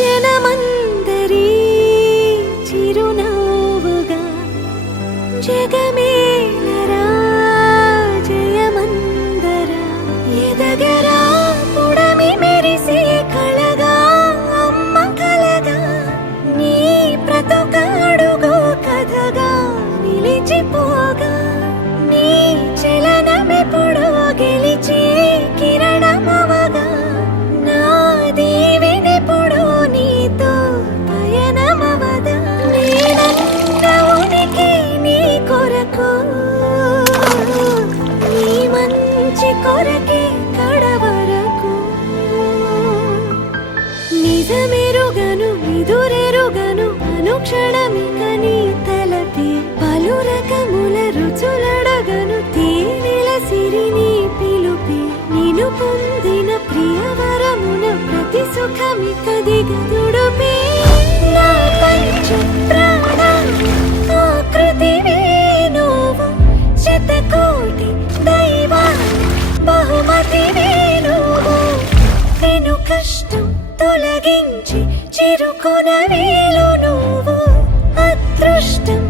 జనమందరి చిరునవ్వుగా జగమేలరా జయమందరా ఎదగరా పుడమి మెరిసే కళగా అమ్మ కలగా నీ బ్రతుకడుగో కథగా నిలిచిపోగా నీ చలనమెప్పుడు గెలిచే కిరణమవగా నా దీవెనెప్పుడు నీతో పయనమవదా నేనన్న ఉనికి నీ కొరకు నీ మంచి కొరకే కడవరకు నిజమెరుగను నిదురెరుగను అనుక్షణమిక నీ తలపి పలు రకముల రుచులడగను తేనెల సిరి నీ పిలుపి నిను పొందిన ప్రియవరమున ప్రతి సుఖమిక దిగదుడుపే నా పంచ ప్రాణ ఆకృతివే నువ్వు శతకోటి దైవాల బహుమతివే నువ్వు నేను కష్టం తొలగించి చిరుకొన వేలు నువ్వు అదృష్టం